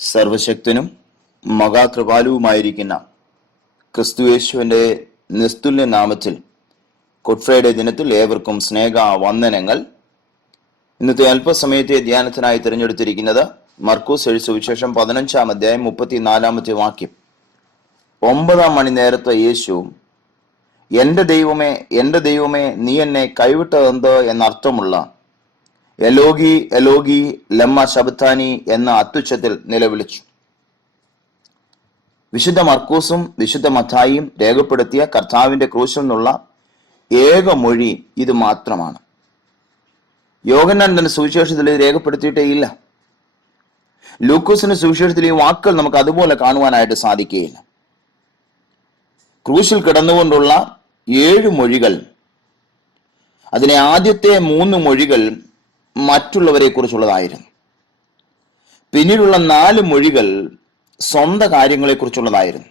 സർവശക്തനും മഹാകൃപാലുവുമായിരിക്കുന്ന ക്രിസ്തുയേശുവിൻ്റെ നിസ്തുല്യ നാമത്തിൽ good Friday ദിനത്തിൽ ഏവർക്കും സ്നേഹ വന്ദനങ്ങൾ. ഇന്നത്തെ അല്പസമയത്തെ ധ്യാനത്തിനായി തിരഞ്ഞെടുത്തിരിക്കുന്നത് മർക്കോസ് എഴുതിയ സുവിശേഷം 15-ാം അധ്യായം 34-ാമത്തെ വാക്യം. 9-ാം മണി നേരത്ത് യേശു, എൻ്റെ ദൈവമേ, എൻ്റെ ദൈവമേ, നീ എന്നെ കൈവിട്ടതെന്ത് എന്നർത്ഥമുള്ള എലോഗി എലോഗി ലമ്മ ശബത്താനി എന്ന അത്യുച്ചത്തിൽ നിലവിളിച്ചു. വിശുദ്ധ മർക്കോസും വിശുദ്ധ മത്തായിയും രേഖപ്പെടുത്തിയ കർത്താവിന്റെ ക്രൂശിൽ നിന്നുള്ള ഏക മൊഴി ഇത് മാത്രമാണ്. യോഹന്നാൻ തന്റെ സുവിശേഷത്തിൽ ഇത് രേഖപ്പെടുത്തിയിട്ടേ ഇല്ല. ലൂക്കോസിന്റെ സുവിശേഷത്തിൽ ഈ വാക്കുകൾ നമുക്ക് അതുപോലെ കാണുവാനായിട്ട് സാധിക്കുകയില്ല. ക്രൂശിൽ കിടന്നുകൊണ്ടുള്ള 7 മൊഴികൾ, അതിലെ ആദ്യത്തെ 3 മൊഴികൾ മറ്റുള്ളവരെ കുറിച്ചുള്ളതായിരുന്നു. പിന്നീടുള്ള 4 മൊഴികൾ സ്വന്തം കാര്യങ്ങളെ കുറിച്ചുള്ളതായിരുന്നു.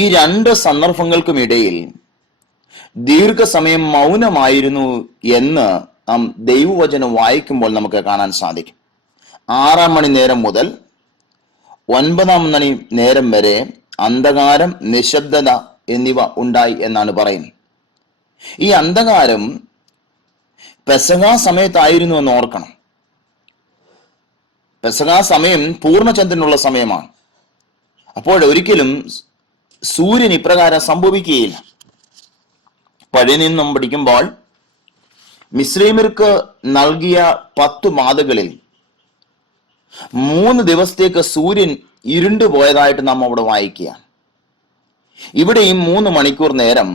ഈ 2 സന്ദർഭങ്ങൾക്കും ഇടയിൽ ദീർഘസമയം മൗനമായിരുന്നു എന്ന് നാം ദൈവവചനം വായിക്കുമ്പോൾ നമുക്ക് കാണാൻ സാധിക്കും. 6-ാം മണി നേരം മുതൽ 9-ാം മണി നേരം വരെ അന്ധകാരം, നിശബ്ദത എന്നിവ ഉണ്ടായി എന്നാണ് പറയുന്നത്. ഈ അന്ധകാരം പെസഹാ സമയത്തായിരുന്നു എന്ന് ഓർക്കണം. പെസഹാ സമയം പൂർണ്ണചന്ദ്രനുള്ള സമയമാണ്. അപ്പോൾ ഒരിക്കലും സൂര്യൻ ഇപ്രകാരം സംഭവിക്കുകയില്ല. പഴയ നിന്നും പഠിക്കുമ്പോൾ മിസ്രൈമ്യർക്ക് നൽകിയ 10 മാതകളിൽ 3 ദിവസത്തേക്ക് സൂര്യൻ ഇരുണ്ടു പോയതായിട്ട് നാം അവിടെ വായിക്കുകയാണ്. ഇവിടെയും 3 മണിക്കൂർ നേരം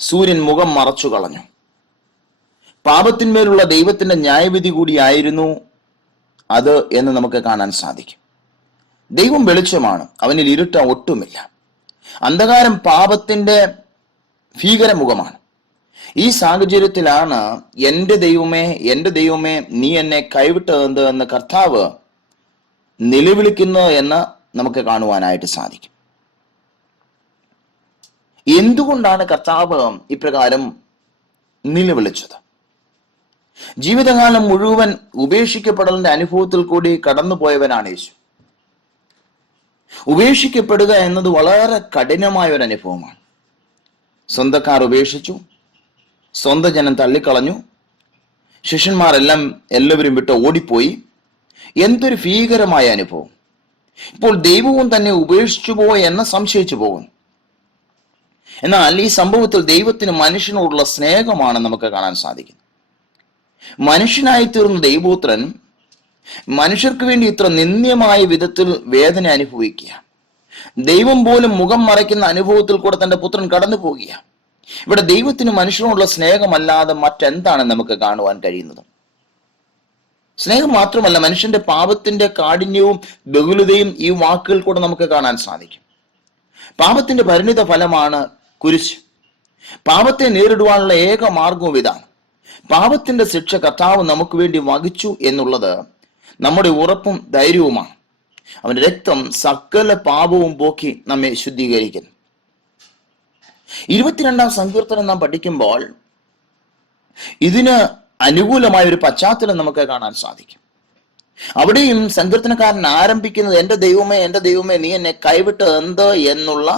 സൂര്യൻ മുഖം മറച്ചു കളഞ്ഞു. പാപത്തിന്മേലുള്ള ദൈവത്തിന്റെ ന്യായവിധി കൂടിയായിരുന്നു അത് എന്ന് നമുക്ക് കാണാൻ സാധിക്കും. ദൈവം വെളിച്ചമാണ്, അവനിൽ ഇരുട്ട ഒട്ടുമില്ല. അന്ധകാരം പാപത്തിന്റെ ഭീകരമുഖമാണ്. ഈ സാഹചര്യത്തിലാണ് എൻ്റെ ദൈവമേ, എൻ്റെ ദൈവമേ, നീ എന്നെ കൈവിട്ടതെന്ത് എന്ന് കർത്താവ് നിലവിളിക്കുന്നത് എന്ന് നമുക്ക് കാണുവാനായിട്ട് സാധിക്കും. എന്തുകൊണ്ടാണ് കർത്താവ് ഇപ്രകാരം നിലവിളിച്ചത്? ജീവിതകാലം മുഴുവൻ ഉപേക്ഷിക്കപ്പെടലിന്റെ അനുഭവത്തിൽ കൂടി കടന്നുപോയവനാണ് യേശു. ഉപേക്ഷിക്കപ്പെടുക എന്നത് വളരെ കഠിനമായ ഒരു അനുഭവമാണ്. സ്വന്തക്കാർ ഉപേക്ഷിച്ചു, സ്വന്തം ജനം തള്ളിക്കളഞ്ഞു, ശിഷ്യന്മാരെല്ലാം എല്ലാവരും വിട്ട് ഓടിപ്പോയി. എന്തൊരു ഭീകരമായ അനുഭവം! ഇപ്പോൾ ദൈവവും തന്നെ ഉപേക്ഷിച്ചു പോയി എന്ന് സംശയിച്ചു പോകുന്നു. എന്നാൽ ഈ സംഭവത്തിൽ ദൈവത്തിന് മനുഷ്യനോടുള്ള സ്നേഹമാണ് നമുക്ക് കാണാൻ സാധിക്കുന്നത്. മനുഷ്യനായി തീർന്ന ദൈവപുത്രൻ മനുഷ്യർക്ക് വേണ്ടി ഇത്ര നിന്ദ്യമായ വിധത്തിൽ വേദന അനുഭവിക്കുക, ദൈവം പോലും മുഖം മറയ്ക്കുന്ന അനുഭവത്തിൽ കൂടെ തന്റെ പുത്രൻ കടന്നു പോകുക. ഇവിടെ ദൈവത്തിന് മനുഷ്യനോടുള്ള സ്നേഹമല്ലാതെ മറ്റെന്താണ് നമുക്ക് കാണുവാൻ കഴിയുന്നത്? സ്നേഹം മാത്രമല്ല, മനുഷ്യന്റെ പാപത്തിന്റെ കാഠിന്യവും ബഹുലതയും ഈ വാക്കുകൾ കൂടെ നമുക്ക് കാണാൻ സാധിക്കും. പാപത്തിന്റെ പരിണിത ഫലമാണ് കുരിശ്. പാപത്തെ നേരിടുവാനുള്ള ഏക മാർഗവും ഇതാണ്. പാപത്തിന്റെ ശിക്ഷ കർത്താവ് നമുക്ക് വേണ്ടി വഹിച്ചു എന്നുള്ളത് നമ്മുടെ ഉറപ്പും ധൈര്യവുമാണ്. അവന്റെ രക്തം സകല പാപവും പോക്കി നമ്മെ ശുദ്ധീകരിക്കുന്നു. 22-ാം സങ്കീർത്തനം നാം പഠിക്കുമ്പോൾ ഇതിന് അനുകൂലമായ ഒരു പശ്ചാത്തലം നമുക്ക് കാണാൻ സാധിക്കും. അവിടെയും സങ്കീർത്തനക്കാരൻ ആരംഭിക്കുന്നത്, എൻ്റെ ദൈവമേ, എൻ്റെ ദൈവമേ, നീ എന്നെ കൈവിട്ടത് എന്ത് എന്നുള്ള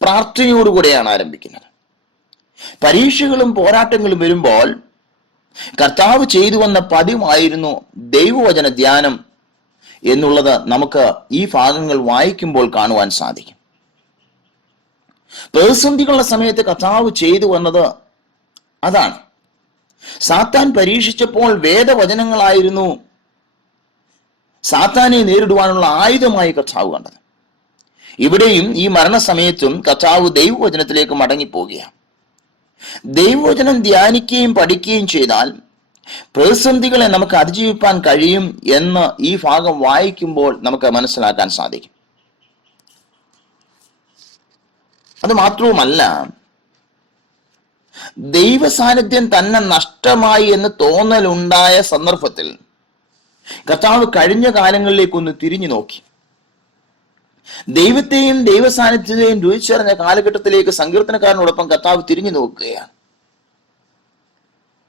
പ്രാർത്ഥനയോടുകൂടെയാണ് ആരംഭിക്കുന്നത്. പരീക്ഷകളും പോരാട്ടങ്ങളും വരുമ്പോൾ കർത്താവ് ചെയ്തു വന്ന പതിവായിരുന്നു ദൈവവചന ധ്യാനം എന്നുള്ളത് നമുക്ക് ഈ ഭാഗങ്ങൾ വായിക്കുമ്പോൾ കാണുവാൻ സാധിക്കും. പ്രതിസന്ധികളുടെ സമയത്ത് കർത്താവ് ചെയ്തു വന്നത് അതാണ്. സാത്താൻ പരീക്ഷിച്ചപ്പോൾ വേദവചനങ്ങളായിരുന്നു സാത്താനെ നേരിടുവാനുള്ള ആയുധമായി കർത്താവ് കണ്ടത്. ഇവിടെയും ഈ മരണസമയത്തും കർത്താവ് ദൈവവചനത്തിലേക്ക് മടങ്ങിപ്പോവുകയാണ്. ദൈവവചനം ധ്യാനിക്കുകയും പഠിക്കുകയും ചെയ്താൽ പ്രതിസന്ധികളെ നമുക്ക് അതിജീവിപ്പാൻ കഴിയും എന്ന് ഈ ഭാഗം വായിക്കുമ്പോൾ നമുക്ക് മനസ്സിലാക്കാൻ സാധിക്കും. അത് മാത്രവുമല്ല, ദൈവ സാന്നിധ്യം തന്നെ നഷ്ടമായി എന്ന് തോന്നലുണ്ടായ സന്ദർഭത്തിൽ കർത്താവ് കഴിഞ്ഞ കാലങ്ങളിലേക്കൊന്ന് തിരിഞ്ഞു നോക്കി. ദൈവത്തെയും ദൈവസാന്നിധ്യത്തെയും രുചിച്ചറിഞ്ഞ കാലഘട്ടത്തിലേക്ക് സങ്കീർത്തനക്കാരനോടൊപ്പം കർത്താവ് തിരിഞ്ഞു നോക്കുകയാണ്.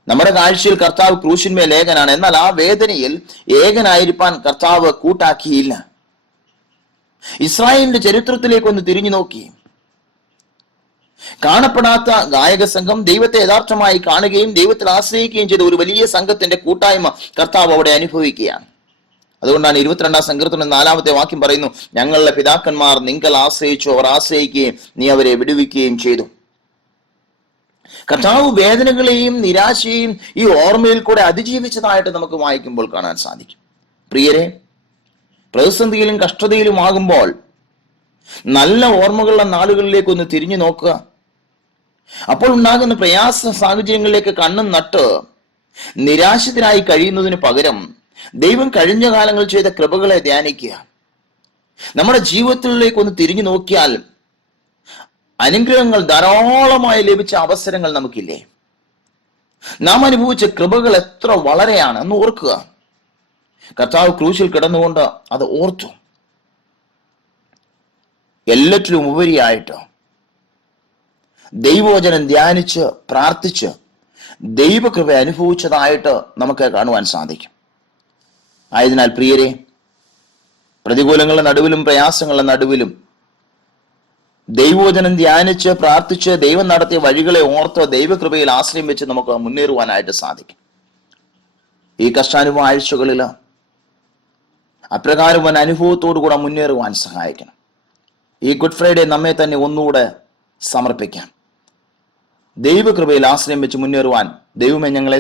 നമ്മുടെ കാഴ്ചയിൽ കർത്താവ് ക്രൂശിന്മേൽ ഏകനാണ്. എന്നാൽ ആ വേദനയിൽ ഏകനായിരിക്കാൻ കർത്താവ് കൂട്ടാക്കിയില്ല. ഇസ്രായേലിന്റെ ചരിത്രത്തിലേക്ക് ഒന്ന് തിരിഞ്ഞു നോക്കി. കാണപ്പെടാത്ത ഗായക സംഘം ദൈവത്തെ യഥാർത്ഥമായി കാണുകയും ദൈവത്തിൽ ആശ്രയിക്കുകയും ചെയ്ത ഒരു വലിയ സംഘത്തിന്റെ കൂട്ടായ്മ കർത്താവ് അവിടെ അനുഭവിക്കുകയാണ്. അതുകൊണ്ടാണ് 22-ാം സങ്കീർത്തനം 4-ാമത്തെ വാക്യം പറയുന്നു, ഞങ്ങളുടെ പിതാക്കന്മാർ നിങ്ങൾ ആശ്രയിച്ചു, അവർ ആശ്രയിക്കുകയും നീ അവരെ വിടുവിക്കുകയും ചെയ്തു. കർത്താവ് വേദനകളെയും നിരാശയെയും ഈ ഓർമ്മയിൽ കൂടെ അതിജീവിച്ചതായിട്ട് നമുക്ക് വായിക്കുമ്പോൾ കാണാൻ സാധിക്കും. പ്രിയരെ, പ്രതിസന്ധിയിലും കഷ്ടതയിലും ആകുമ്പോൾ നല്ല ഓർമ്മകളുടെ നാളുകളിലേക്ക് ഒന്ന് തിരിഞ്ഞു നോക്കുക. അപ്പോൾ ഉണ്ടാകുന്ന പ്രയാസ സാഹചര്യങ്ങളിലേക്ക് കണ്ണും നട്ട് നിരാശിതരായി കഴിയുന്നതിന് പകരം ദൈവം കഴിഞ്ഞ കാലങ്ങൾ ചെയ്ത കൃപകളെ ധ്യാനിക്കുക. നമ്മുടെ ജീവിതത്തിലേക്ക് ഒന്ന് തിരിഞ്ഞു നോക്കിയാൽ അനുഗ്രഹങ്ങൾ ധാരാളമായി ലഭിച്ച അവസരങ്ങൾ നമുക്കില്ലേ? നാം അനുഭവിച്ച കൃപകൾ എത്ര വളരെയാണ് എന്ന് ഓർക്കുക. കർത്താവ് ക്രൂശിൽ കിടന്നുകൊണ്ട് അത് ഓർത്തു. എല്ലാറ്റിലും ഉപരിയായിട്ട് ദൈവവചനം ധ്യാനിച്ച് പ്രാർത്ഥിച്ച് ദൈവകൃപ അനുഭവിച്ചതായിട്ട് നമുക്ക് കാണുവാൻ സാധിക്കും. ആയതിനാൽ പ്രിയരെ, പ്രതികൂലങ്ങളുടെ നടുവിലും പ്രയാസങ്ങളുടെ നടുവിലും ദൈവവചനം ധ്യാനിച്ച് പ്രാർത്ഥിച്ച് ദൈവം നടത്തിയ വഴികളെ ഓർത്ത് ദൈവകൃപയിൽ ആശ്രയം വെച്ച് നമുക്ക് മുന്നേറുവാനായിട്ട് സാധിക്കും. ഈ കഷ്ടാനുഭവ ആഴ്ചകളിൽ അപ്രകാരം ഒരു അനുഭവത്തോടു കൂടെ മുന്നേറുവാൻ സഹായിക്കണം. ഈ ഗുഡ് ഫ്രൈഡേ നമ്മെ തന്നെ ഒന്നുകൂടെ സമർപ്പിക്കാം. ദൈവകൃപയിൽ ആശ്രയം വെച്ച് മുന്നേറുവാൻ ദൈവമേ ഞങ്ങളെ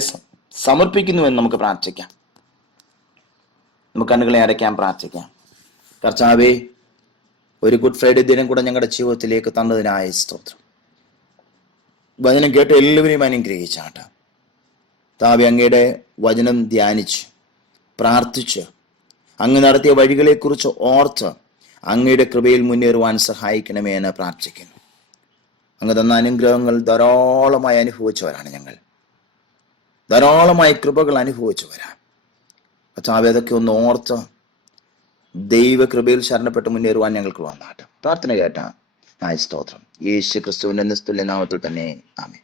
സമർപ്പിക്കുന്നുവെന്ന് നമുക്ക് പ്രാർത്ഥിക്കാം. നമുക്ക് കണ്ണുകളെ അടയ്ക്കാൻ പ്രാർത്ഥിക്കാം. കർത്താവേ, ഒരു ഗുഡ് ഫ്രൈഡേ ദിനം കൂടെ ഞങ്ങളുടെ ജീവിതത്തിലേക്ക് തന്നതിനായ സ്തോത്രം. വചനം കേട്ട് എല്ലാവരെയും അനുഗ്രഹിച്ചാട്ടെ. താവി അങ്ങയുടെ വചനം ധ്യാനിച്ച് പ്രാർത്ഥിച്ച് അങ്ങ് നടത്തിയ വഴികളെക്കുറിച്ച് ഓർത്ത് അങ്ങയുടെ കൃപയിൽ മുന്നേറുവാൻ സഹായിക്കണമേ എന്ന് പ്രാർത്ഥിക്കുന്നു. അങ്ങ് തന്ന അനുഗ്രഹങ്ങൾ ധാരാളമായി അനുഭവിച്ചവരാണ് ഞങ്ങൾ. ധാരാളമായി കൃപകൾ അനുഭവിച്ചവരാണ്. കർത്താവേ, അതൊക്കെ ഒന്ന് ഓർത്ത് ദൈവകൃപയിൽ ശരണപ്പെട്ട് മുന്നേറുവാൻ ഞങ്ങൾക്ക് വന്നാട്ടെ. പ്രാർത്ഥന കേട്ട സ്തോത്രം. യേശു ക്രിസ്തുവിന്റെ നിസ്തുല്യ നാമത്തിൽ തന്നെ ആമേൻ.